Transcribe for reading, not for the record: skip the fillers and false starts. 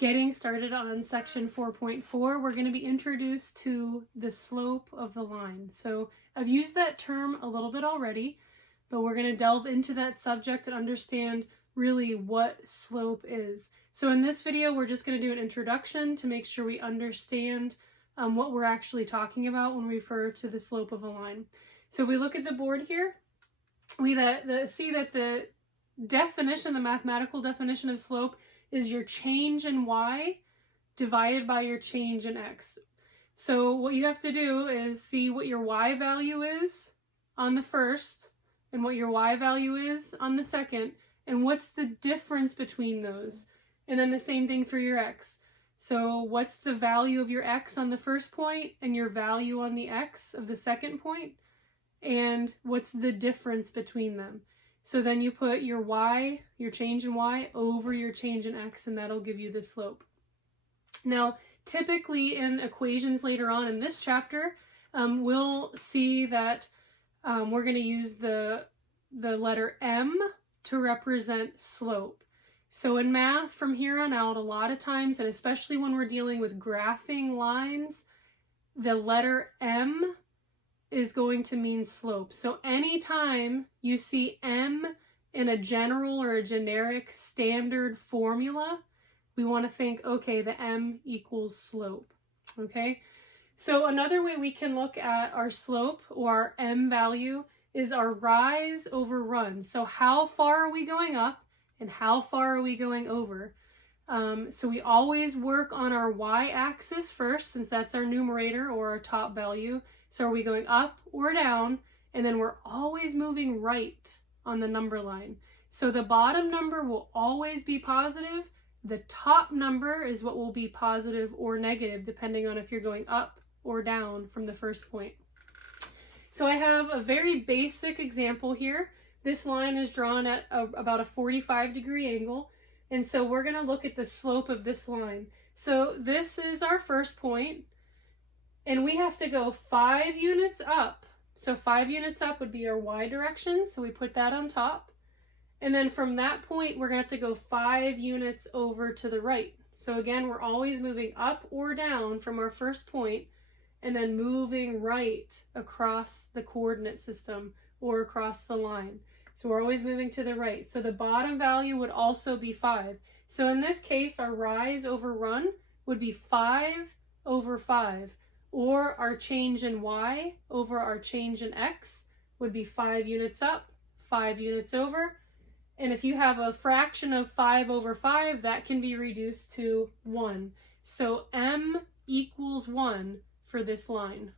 Getting started on section 4.4, we're going to be introduced to the slope of the line. So I've used that term a little bit already, but we're going to delve into that subject and understand really what slope is. So in this video, we're just going to do an introduction to make sure we understand what we're actually talking about when we refer to the slope of a line. So if we look at the board here, we see that the definition, the mathematical definition of slope, is your change in y divided by your change in x. So what you have to do is see what your y value is on the first and what your y value is on the second, and what's the difference between those. And then the same thing for your x. So what's the value of your x on the first point and your value on the x of the second point, and what's the difference between them. So then you put your y, your change in y, over your change in x, and that'll give you the slope. Now, typically in equations later on in this chapter, we'll see that we're going to use the letter m to represent slope. So in math, from here on out, a lot of times, and especially when we're dealing with graphing lines, the letter m is going to mean slope. So anytime you see m in a general or a generic standard formula, we want to think, okay, the m equals slope, okay? So another way we can look at our slope or our m value is our rise over run. So how far are we going up and how far are we going over? So we always work on our y-axis first, since that's our numerator or our top value. So are we going up or down? And then we're always moving right on the number line. So the bottom number will always be positive. The top number is what will be positive or negative, depending on if you're going up or down from the first point. So I have a very basic example here. This line is drawn at about a 45-degree angle. And so we're going to look at the slope of this line. So this is our first point. And we have to go 5 units up. So 5 units up would be our y direction. So we put that on top. And then from that point, we're going to have to go 5 units over to the right. So again, we're always moving up or down from our first point and then moving right across the coordinate system or across the line. So we're always moving to the right. So the bottom value would also be 5. So in this case, our rise over run would be 5 over 5. Or our change in y over our change in x would be 5 units up, 5 units over. And if you have a fraction of 5 over 5, that can be reduced to 1. So m equals 1 for this line.